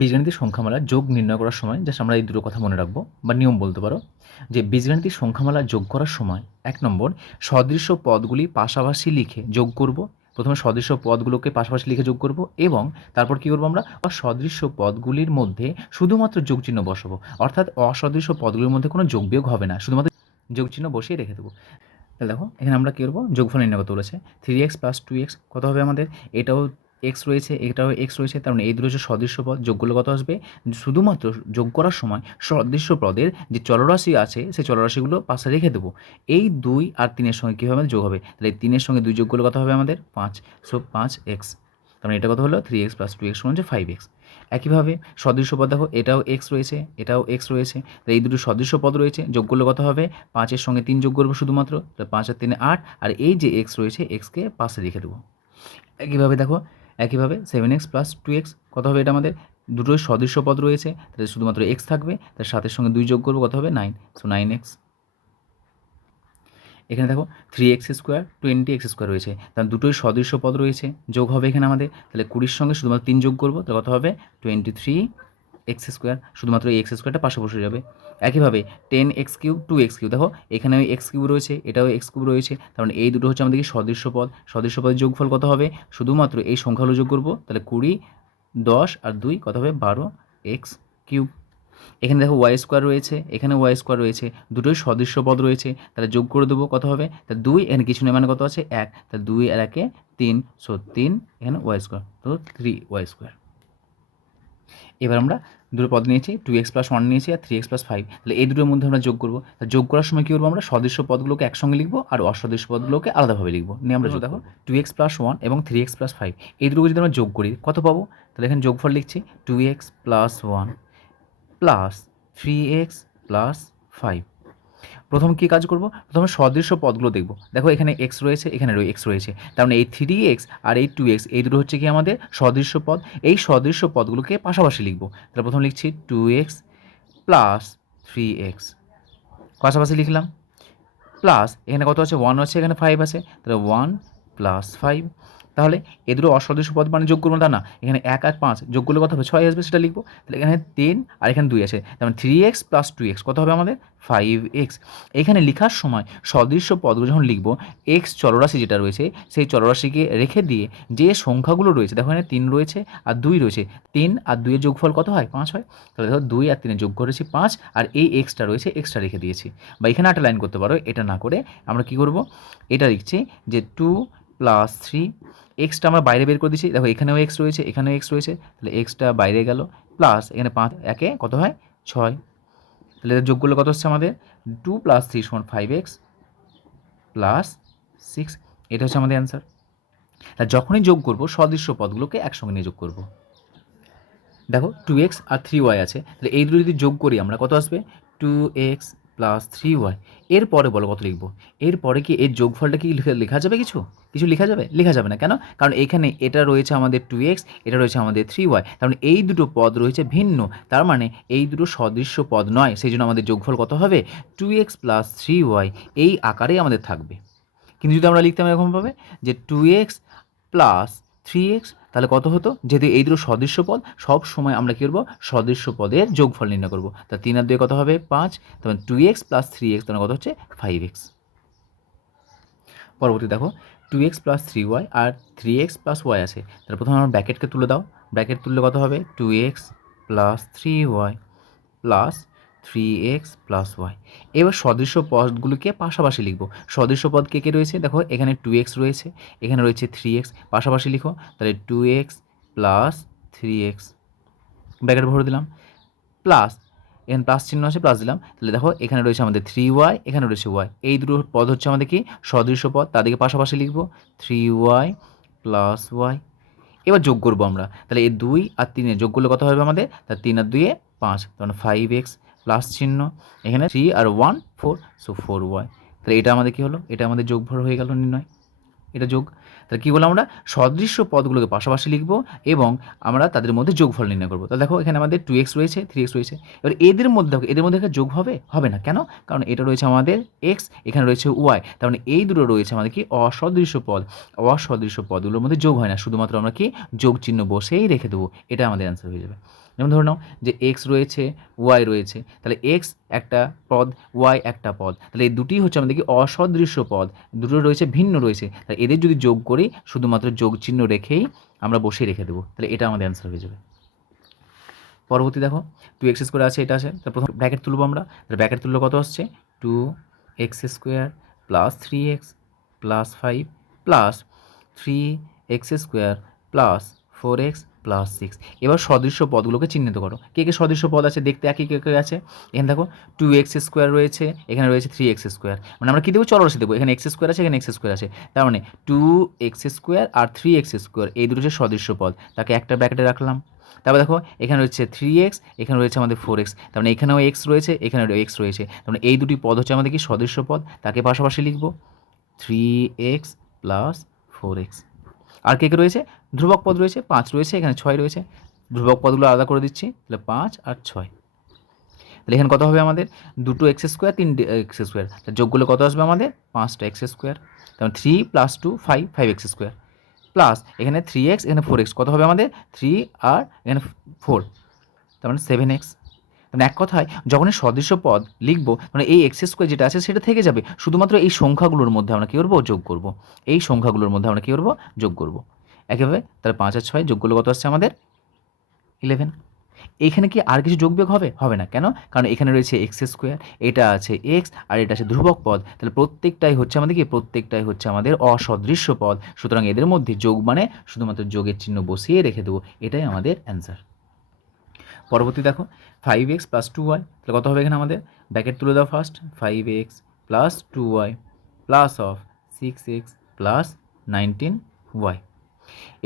বীজগণিতের সংখ্যামালা যোগ নির্ণয় করার সময় জাস্ট আমরা এই দুটো কথা মনে রাখব, বা নিয়ম বলতে পারো, যে বীজগণিতের সংখ্যামালা যোগ করার সময়, এক নম্বর সদৃশ্য পদগুলি পাশাপাশি লিখে যোগ করব। প্রথমে সদৃশ্য পদগুলোকে পাশাপাশি লিখে যোগ করব এবং তারপর কী করব আমরা? অসদৃশ্য পদগুলির মধ্যে শুধুমাত্র যোগ চিহ্ন বসাবো। অর্থাৎ অসদৃশ্য পদগুলির মধ্যে কোনো যোগ বিয়োগ হবে না, শুধুমাত্র যোগ চিহ্ন বসিয়ে রেখে দেবো। তাহলে দেখো, এখানে আমরা কী করব? যোগফল নির্ণয় করতে বলেছে। Three x plus two x কত হবে আমাদের? এটাও এক্স রয়েছে, এটাও এক্স রয়েছে, তার মানে এই দুটো হচ্ছে সদৃশ্য পদ। যোগগুলো কত আসবে? শুধুমাত্র যোগ করার সময় সদৃশ্য পদের যে চলরাশি আছে, সেই চলরাশিগুলো পাশে রেখে দেবো। এই দুই আর তিনের সঙ্গে কী হবে আমাদের যোগ হবে? তাহলে তিনের সঙ্গে দুই যোগগুলো কত হবে আমাদের? পাঁচ। সো পাঁচ এক্স তার মানে এটা কত হলো? Three x plus two x সমান হচ্ছে ফাইভ এক্স একইভাবে সদৃশ্য পদ দেখো, এটাও এক্স রয়েছে, এটাও এক্স রয়েছে। তাহলে এই দুটো সদৃশ্য পদ রয়েছে যোগ করলে কত হবে? পাঁচের সঙ্গে তিন যোগ করব শুধুমাত্র, তাহলে পাঁচ আর তিনে আট। আর এই যে এক্স রয়েছে এক্সকে পাশে রেখে দেবো। একইভাবে দেখো একইভাবে seven x plus two x কত হবে এটা আমাদের? দুটোই সদৃশ্য পদ রয়েছে, তাহলে শুধুমাত্র এক্স থাকবে, তার সাথে সঙ্গে দুই যোগ করব, কত হবে? নাইন সো নাইন এক্স এখানে দেখো three x square twenty x square রয়েছে, তার দুটোই সদৃশ্য পদ রয়েছে, যোগ হবে এখানে আমাদের, তাহলে কুড়ির সঙ্গে শুধুমাত্র তিন যোগ করব, তাহলে কত হবে? টোয়েন্টি থ্রি এক্স স্কোয়ার, শুধুমাত্র এই এক্স স্কোয়ারটা পাশে বসে যাবে। একইভাবে ten x cube, two x cube. দেখো, এখানে এক্স কিউব রয়েছে, এটাও এক্স কিউব রয়েছে। তার মানে এই দুটো হচ্ছে আমাদের কি সদৃশ্য পদ। সদৃশ্য পদের যোগফল কত হবে? শুধুমাত্র এই সংখ্যাগুলো যোগ করব। তাহলে কুড়ি, দশ আর দুই কত হবে? বারো এক্স কিউব। এখানে দেখো ওয়াই স্কোয়ার রয়েছে, এখানে ওয়াই স্কোয়ার রয়েছে। দুটোই সদৃশ্য পদ রয়েছে। তাহলে যোগ করে দেবো কত হবে? তা দুই, এখানে কিছু নেই মানে কত আছে? এক। তা দুই আর একে তিন। সো তিন এখানে ওয়াই স্কোয়ার। তো থ্রি ওয়াই স্কোয়ার। এবার আমরা দুটো পদ নিয়েছি টু এক্স প্লাস ওয়ান নিয়েছি আর থ্রি এক্স প্লাস ফাইভ তাহলে এই দুটোর মধ্যে আমরা যোগ করব। তা যোগ করার সময় কী করব আমরা? সদৃশ্য পদগুলোকে একসঙ্গে লিখব আর অসদৃশ্য পদগুলোকে আলাদাভাবে লিখব। নিয়ে আমরা যোগ দেখো টু এক্স প্লাস ওয়ান এবং থ্রি এক্স প্লাস ফাইভ এই দুটোকে যদি আমরা যোগ করি কত পাবো? তাহলে এখানে যোগফল লিখছি two x plus one plus three x plus five প্রথম কী কাজ করব? প্রথমে সদৃশ্য পদগুলো দেখব। দেখো এখানে এক্স রয়েছে, এখানে এক্স রয়েছে। তার মানে এই থ্রি এক্স আর এই টু এক্স এই দুটো হচ্ছে কি আমাদের? সদৃশ্য পদ। এই সদৃশ্য পদগুলোকে পাশাপাশি লিখব। তাহলে প্রথম লিখছি two x plus three x পাশাপাশি লিখলাম। প্লাস এখানে কত আছে? ওয়ান আছে, এখানে ফাইভ আছে। তাহলে ওয়ান প্লাস ফাইভ তাহলে এ দুটো অসদৃশ্য পদ মানে যোগ করব তা না। এখানে এক আর পাঁচ, যোগ করলে কত হবে? ছয় আসবে, সেটা লিখব। তাহলে এখানে তিন আর এখানে দুই আছে যেমন three x plus two x কত হবে আমাদের? ফাইভ এক্স এখানে লেখার সময় সদৃশ্য পদগুলো যখন লিখব এক্স চলরাশি যেটা রয়েছে, সেই চলরাশিকে রেখে দিয়ে যে সংখ্যাগুলো রয়েছে, দেখো এখানে তিন রয়েছে আর দুই রয়েছে। তিন আর দুইয়ের যোগফল কত হয়? পাঁচ হয়। তাহলে দেখো দুই আর তিনে যোগ করেছি পাঁচ, আর এই এক্সটা রয়েছে এক্সট্রা রেখে দিয়েছি। বা এখানে একটা লাইন করতে পারো, এটা না করে আমরা কি করব? এটা লিখছি যে টু প্লাস থ্রি এক্সটা আমরা বাইরে বের করে দিচ্ছি দেখো, এখানেও এক্স রয়েছে, এখানেও এক্স রয়েছে, তাহলে এক্সটা বাইরে গেল। প্লাস এখানে পাঁচ, একে কত হয়? ছয়। তাহলে এর যোগগুলো কত হচ্ছে আমাদের? টু প্লাস থ্রি সমান ফাইভ এক্স প্লাস সিক্স এটা হচ্ছে আমাদের অ্যান্সার আর যখনই যোগ করব, সদৃশ্য পদগুলোকে একসঙ্গে নিয়ে যোগ করব। দেখো টু এক্স আর থ্রি ওয়াই আছে। তাহলে এই দুটো যদি যোগ করি, আমরা কত আসবে? Two x plus three y এরপরে বলো কত লিখব? এরপরে কি এর যোগফলটা কি লেখা- যাবে কিছু? কিছু লেখা যাবে? লেখা যাবে না কেন? কারণ এখানে এটা রয়েছে আমাদের টু এক্স এটা রয়েছে আমাদের থ্রি ওয়াই কারণ এই দুটো পদ রয়েছে ভিন্ন। তার মানে এই দুটো সদৃশ্য পদ নয়। সেই জন্য আমাদের যোগফল কত হবে? Two x plus three y এই আকারেই আমাদের থাকবে। কিন্তু যদি আমরা লিখতাম এরকমভাবে যে two x plus three x তাহলে কত হতো? যেহেতু এই দুটো সদৃশ্য পদ, সব সময় আমরা কী করব? সদৃশ্য পদের যোগফল নির্ণয় করব। তা তিন আর দুয়ে কত হবে? পাঁচ। তখন two x plus three x তখন কত হচ্ছে? ফাইভ এক্স পরবর্তী দেখো two x plus three y আর থ্রি এক্স প্লাস ওয়াই আছে। তাহলে প্রথমে আমার ব্র্যাকেটকে তুলে দাও। ব্র্যাকেট তুললে কত হবে? Two x plus three y plus three x plus y এবার সদৃশ্য পদগুলোকে পাশাপাশি লিখব। সদৃশ্য পদ কে কে রয়েছে? দেখো, এখানে টু এক্স রয়েছে, এখানে রয়েছে থ্রি এক্স পাশাপাশি লিখো, তাহলে two x plus three x bracket ভরে দিলাম। প্লাস এখানে প্লাস চিহ্ন আছে প্লাস দিলাম। তাহলে দেখো, এখানে রয়েছে আমাদের থ্রি ওয়াই এখানে রয়েছে ওয়াই এই দুটো পদ হচ্ছে আমাদের কি? সদৃশ্য পদ। তাদেরকে পাশাপাশি লিখব থ্রি ওয়াই প্লাস ওয়াই এবার যোগ করব আমরা। তাহলে এই দুই আর তিনে যোগ করলে কত হবে আমাদের? তার তিন আর দুইয়ে পাঁচ। তখন ফাইভ এক্স প্লাস চিহ্ন। এখানে থ্রি আর one four so four y তাহলে এটা আমাদের কী হলো? এটা আমাদের যোগভর হয়ে গেল নির্ণয়। এটা যোগ। তাহলে কী বললাম আমরা? সদৃশ্য পদগুলোকে পাশাপাশি লিখব এবং আমরা তাদের মধ্যে যোগফল নির্ণয় করব। তাহলে দেখো, এখানে আমাদের টু এক্স রয়েছে থ্রি এক্স রয়েছে। এবার এদের মধ্যে দেখো, এদের মধ্যে যোগ হবে? হবে না। কেন? কারণ এটা রয়েছে আমাদের এক্স এখানে রয়েছে ওয়াই তার মানে এই দুটো রয়েছে আমাদের কি? অসদৃশ্য পদ। অসদৃশ্য পদগুলোর মধ্যে যোগ হয় না। শুধুমাত্র আমরা কি? যোগ চিহ্ন বসেই রেখে দেবো। এটা আমাদের অ্যান্সার হয়ে যাবে। যেমন ধরে নাও যে এক্স রয়েছে ওয়াই রয়েছে, তাহলে এক্স একটা পদ ওয়াই একটা পদ, তাহলে এই দুটি হচ্ছে আমাদের কি অসদৃশ্য পদ, দুটো রয়েছে, ভিন্ন রয়েছে, তাহলে এদের যদি যোগ করি, শুধুমাত্র যোগ চিহ্ন রেখেই আমরা বসিয়ে রেখে দেবো, তাহলে এটা আমাদের অ্যান্সার হয়ে যাবে। পরবর্তী দেখো টু এক্স স্কোয়ার আছে, এটা আছে, তাহলে প্রথম ব্র্যাকেট তুলবো আমরা, তাহলে ব্র্যাকেট তুললে কত আসছে? Two x square plus three x plus five plus three x square plus four x plus six এবার সদৃশ্য পদগুলোকে চিহ্নিত করো। কে কে সদৃশ্য পদ আছে দেখতে একই কে কে আছে? এখানে দেখো টু এক্স স্কোয়ার রয়েছে, এখানে রয়েছে থ্রি এক্স স্কোয়ার মানে আমরা কী দেবো? চলরাশি দেবো। এখানে এক্স স্কোয়ার আছে, এখানে এক্স স্কোয়ার আছে। তার মানে টু এক্স স্কোয়ার আর থ্রি এক্স স্কোয়ার এই দুটো হচ্ছে সদৃশ্য পদ। তাকে একটা ব্র্যাকেটে রাখলাম। তারপর দেখো, এখানে রয়েছে থ্রি এক্স এখানে রয়েছে আমাদের ফোর এক্স তার মানে এখানেও এক্স রয়েছে, এখানেও এক্স রয়েছে। তার মানে এই দুটি পদ হচ্ছে আমাদের কি? সদৃশ্য পদ। তাকে পাশাপাশি লিখব। Three x plus four x আর কে কে রয়েছে? ধ্রুবক পদ রয়েছে, পাঁচ রয়েছে, এখানে ছয় রয়েছে। ধ্রুবক পদগুলো আলাদা করে দিচ্ছি, তাহলে পাঁচ আর ছয়। তাহলে এখানে কত হবে আমাদের? দুটো এক্স স্কোয়ার তিনটে এক্স স্কোয়ার যোগগুলো কত আসবে আমাদের? পাঁচটা এক্স স্কোয়ার তারপর three plus two five five x square plus এখানে থ্রি এক্স এখানে ফোর এক্স কত হবে আমাদের? থ্রি আর, এখানে ফোর তার মানে সেভেন এক্স মানে এক কথায় যখনই সদৃশ্য পদ লিখব মানে এই এক্স স্কোয়ার যেটা আছে সেটা থেকে যাবে। শুধুমাত্র এই সংখ্যাগুলোর মধ্যে আমরা কী করব? যোগ করব। এই সংখ্যাগুলোর মধ্যে আমরা কী করব? যোগ করব। একেভাবে তাহলে পাঁচ আর ছয় যোগগুলো কত আসছে আমাদের? ইলেভেন এখানে কি আর কিছু যোগ হবে? হবে না। কেন? কারণ এখানে রয়েছে এক্স স্কোয়ার এটা আছে এক্স আর এটা আছে ধ্রুবক পদ। তাহলে প্রত্যেকটাই হচ্ছে আমাদের কি? প্রত্যেকটাই হচ্ছে আমাদের অসদৃশ্য পদ। সুতরাং এদের মধ্যে যোগ মানে শুধুমাত্র যোগের চিহ্ন বসিয়ে রেখে দেবো। এটাই আমাদের অ্যান্সার পরবর্তী দেখো five x plus two y তাহলে কত হবে এখানে আমাদের? ব্যাকেট তুলে দাও first five x plus two y plus of six x plus nineteen y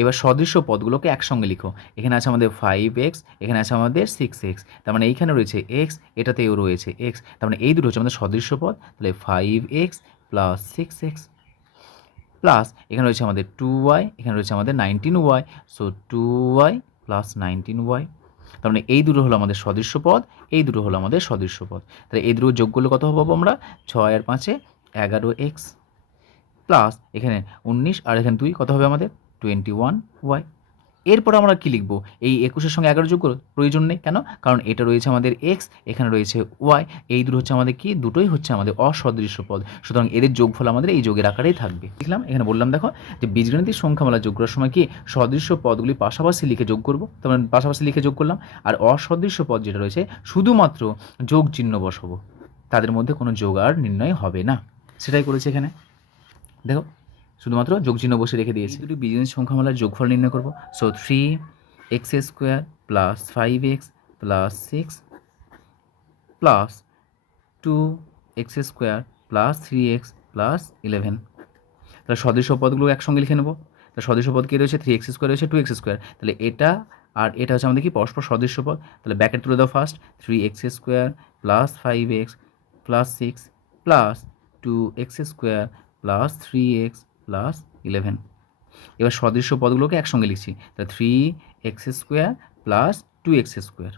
এবার সদৃশ্য পদগুলোকে একসঙ্গে লিখো। এখানে আছে আমাদের ফাইভ এক্স এখানে আছে আমাদের সিক্স এক্স তার মানে এইখানে রয়েছে এক্স এটাতেও রয়েছে এক্স তার মানে এই দুটো হচ্ছে আমাদের সদৃশ্য পদ, তাহলে five x plus six x plus এখানে রয়েছে আমাদের টু ওয়াই এখানে রয়েছে আমাদের nineteen y so two y plus nineteen y তার মানে এই দুটো হলো আমাদের সদৃশ্য পদ, এই দুটো হলো আমাদের সদৃশ্য পদ। তাহলে এই দুটো যোগ করলে কত পাবো আমরা? ছয় আর পাঁচে এগারো এক্স। প্লাস এখানে উনিশ আর এখানে দুই কত হবে আমাদের? Twenty one y. এরপর আমরা কী লিখব? এই একুশের সঙ্গে এগারো যোগ প্রয়োজন নেই। কেন? কারণ এটা রয়েছে আমাদের এক্স এখানে রয়েছে ওয়াই এই দুটো হচ্ছে আমাদের কি? দুটোই হচ্ছে আমাদের অসদৃশ্য পদ। সুতরাং এদের যোগফল আমাদের এই যোগের আকারেই থাকবে। দেখলাম, এখানে বললাম দেখো যে বীজগণিতিক সংখ্যামালা যোগ করার সময় কি সদৃশ্য পদগুলি পাশাপাশি লিখে যোগ করব? তারপর পাশাপাশি লিখে যোগ করলাম। আর অসদৃশ্য পদ যেটা রয়েছে, শুধুমাত্র যোগ চিহ্ন বসাবো। তাদের মধ্যে কোনো যোগ আর নির্ণয় হবে না। সেটাই করেছে এখানে। দেখো শুধুমাত্র যোগ চিহ্ন বসে রেখে দিয়েছি। দুটি বীজগণিত সংখ্যামালার যোগফল নির্ণয় করব। So three x square plus five x plus six plus two x square plus three x plus eleven তাহলে সদৃশ্য পদগুলো একসঙ্গে লিখে নেব। তাহলে সদৃশ্য পদ কী রয়েছে? থ্রি এক্স স্কোয়ার রয়েছে টু এক্স স্কোয়ার তাহলে এটা আর এটা হচ্ছে আমাদের কি? পরস্পর সদৃশ্য পদ। তাহলে ব্যাকেট তুলে দাও first three x square plus five x plus six plus two x square plus three x plus eleven এবার সদৃশ্য পদগুলোকে একসঙ্গে লিখছি। তাহলে three x square plus two x square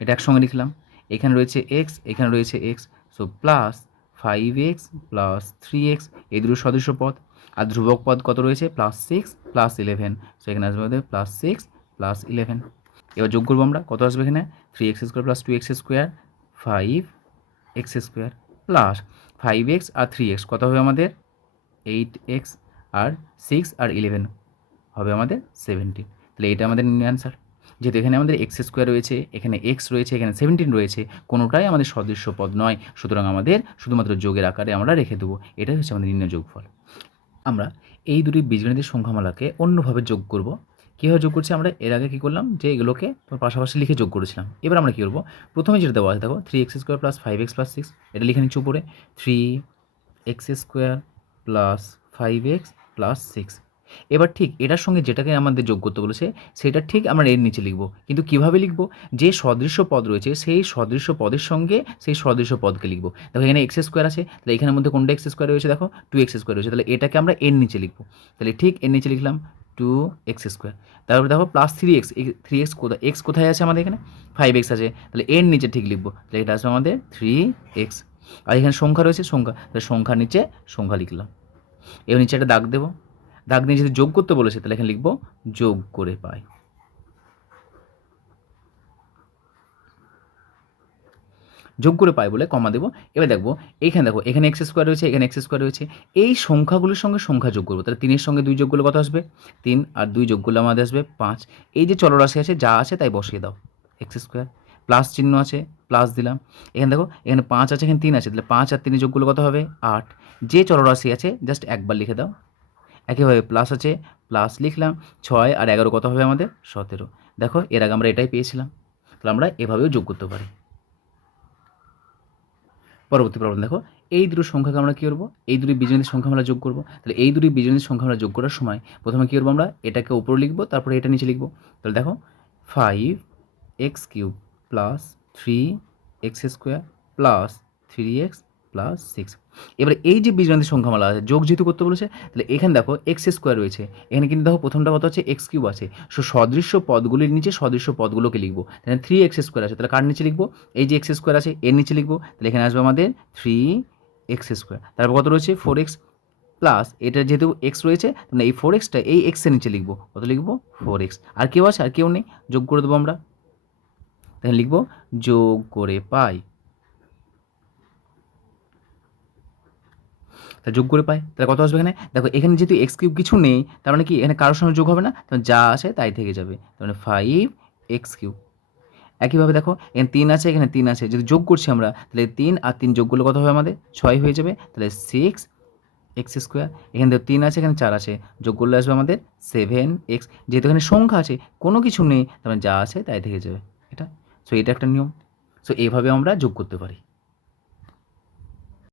এটা একসঙ্গে লিখলাম। এখানে রয়েছে এক্স এখানে রয়েছে x so plus five x plus three x এই দুটো সদৃশ্য পদ। আর ধ্রুবক পদ কত রয়েছে? Plus six plus eleven so এখানে আসবে আমাদের প্লাস সিক্স প্লাস ইলেভেন এবার যোগ করব আমরা। কত আসবে এখানে? Three x square plus two x square five x square plus five x আর থ্রি এক্স কত হবে আমাদের? এইট এক্স আর সিক্স আর ইলেভেন হবে আমাদের সেভেন্টিন। তাহলে এটা আমাদের অ্যান্সার যেহেতু এখানে আমাদের এক্স স্কোয়ার রয়েছে, এখানে এক্স রয়েছে, এখানে সেভেন্টিন রয়েছে, কোনোটাই আমাদের সদৃশ্য পদ নয়। সুতরাং আমাদের শুধুমাত্র যোগের আকারে আমরা রেখে দেবো। এটাই হচ্ছে আমাদের নির্ণয় যোগফল। আমরা এই দুটি বীজগণিতের সংখ্যামালাকে অন্যভাবে যোগ করব। কীভাবে যোগ করছি আমরা? এর আগে কী করলাম? যে এগুলোকে পাশাপাশি লিখে যোগ করেছিলাম। এবার আমরা কী করব? প্রথমে যেটা দেওয়া আছে, দেখো three x square plus five x plus six এটা লিখে নিচ্ছি উপরে। Three x square plus five x plus six এবার ঠিক এটার সঙ্গে যেটাকে আমাদের যোগ করতে বলেছে, সেটা ঠিক আমরা এর নিচে লিখব। কিন্তু কীভাবে লিখব? যে সদৃশ্য পদ রয়েছে, সেই সদৃশ্য পদের সঙ্গে সেই সদৃশ্য পদকে লিখব। দেখো এখানে এক্স স্কোয়ার আছে, তাহলে এখানের মধ্যে কোনটা এক্স স্কোয়ার রয়েছে দেখো? টু এক্স স্কোয়ার রয়েছে, তাহলে এটাকে আমরা এর নিচে লিখব। তাহলে ঠিক এর নিচে লিখলাম টু এক্স স্কোয়ার তারপরে দেখো plus three x three x কোথায় এক্স কোথায় আছে আমাদের এখানে? ফাইভ এক্স আছে, তাহলে এর নিচে ঠিক লিখব। তাহলে এটা আসবে আমাদের থ্রি এক্স আর এখানে সংখ্যা রয়েছে, সংখ্যা, তাহলে সংখ্যা নিচে সংখ্যা লিখলাম। এবার নিচে একটা দাগ দেবো। দাগ নিয়ে যদি যোগ করতে বলেছে, তাহলে এখানে লিখব যোগ করে পাই। যোগ করে পাই বলে কমা দেবো। এবার দেখব, এখানে দেখো, এখানে এক্স স্কোয়ার রয়েছে, এখানে এক্স স্কোয়ার রয়েছে। এই সংখ্যাগুলোর সঙ্গে সংখ্যা যোগ করব। তাহলে তিনের সঙ্গে দুই যোগ করলে কত আসবে? তিন আর দুই যোগ করলে আমাদের আসবে পাঁচ। এই যে চলরাশি আছে, যা আছে তাই বসিয়ে দাও। এক্স স্কোয়ার প্লাস চিহ্ন আছে, প্লাস দিলাম। এখানে দেখো, এখানে পাঁচ আছে, এখানে তিন আছে। তাহলে পাঁচ আর তিনে যোগ করলে কত হবে? আট। যে চলরাশি আছে জাস্ট একবার লিখে দাও। একইভাবে প্লাস আছে, প্লাস লিখলাম। ছয় আর এগারো কত হবে আমাদের? সতেরো। দেখো, এর আগে আমরা এটাই পেয়েছিলাম। তাহলে আমরা এভাবেও যোগ করতে পারি। পরবর্তী প্রবলেম দেখো, এই দুটো সংখ্যাকে আমরা কী করব? এই দুটি বীজগণিত সংখ্যা আমরা যোগ করব। তাহলে এই দুটি বীজগণিত সংখ্যা আমরা যোগ করার সময় প্রথমে কী করব আমরা? এটাকে উপরে লিখব, তারপরে এটা নিচে লিখব। তাহলে দেখো five x cube plus three x square plus three x plus six এবারে এই যে বীজগণিত সংখ্যামালা আছে, যোগ যেহেতু করতে বলেছে, তাহলে এখানে দেখো এক্স স্কোয়ার রয়েছে। এখানে কিন্তু দেখো প্রথমটা কত হচ্ছে এক্স কিউব আছে। সো সদৃশ্য পদগুলির নিচে সদৃশ্য পদগুলোকে লিখব। তাহলে থ্রি এক্স স্কোয়ার আছে। তাহলে কার নিচে লিখব? এই যে এক্স স্কোয়ার আছে, এর নিচে লিখব। তাহলে এখানে আসবে আমাদের থ্রি এক্স স্কোয়ার তারপর কত রয়েছে? ফোর এক্স প্লাস এটা যেহেতু এক্স রয়েছে, তাহলে এই ফোর এক্সটা এই এক্সের নিচে লিখব। কত লিখব? ফোর এক্স আর কেউ আছে? আর কেউ নেই? যোগ করে দেবো আমরা। তাহলে লিখব যোগ করে পাই। তা যোগ করে পাই, তাহলে কত আসবে এখানে? দেখো, এখানে যেহেতু এক্স কিউব কিছু নেই, তার মানে কি? এখানে কারোর সঙ্গে যোগ হবে না তখন যা আছে তাই থেকে যাবে। তার মানে ফাইভ এক্স কিউব একইভাবে দেখো, এখানে তিন আছে, এখানে তিন আছে। যদি যোগ করছি আমরা, তাহলে তিন আর তিন যোগ করলে কত হবে আমাদের? ছয় হয়ে যাবে, তাহলে সিক্স এক্স স্কোয়ার এখানে দেখো তিন আছে, এখানে চার আছে। যোগ করলে আসবে আমাদের সেভেন এক্স যেহেতু এখানে সংখ্যা আছে, কোনো কিছু নেই, তার মানে যা আছে তাই থেকে যাবে। এটা সো এটা একটা নিয়ম। সো এইভাবে আমরা যোগ করতে পারি।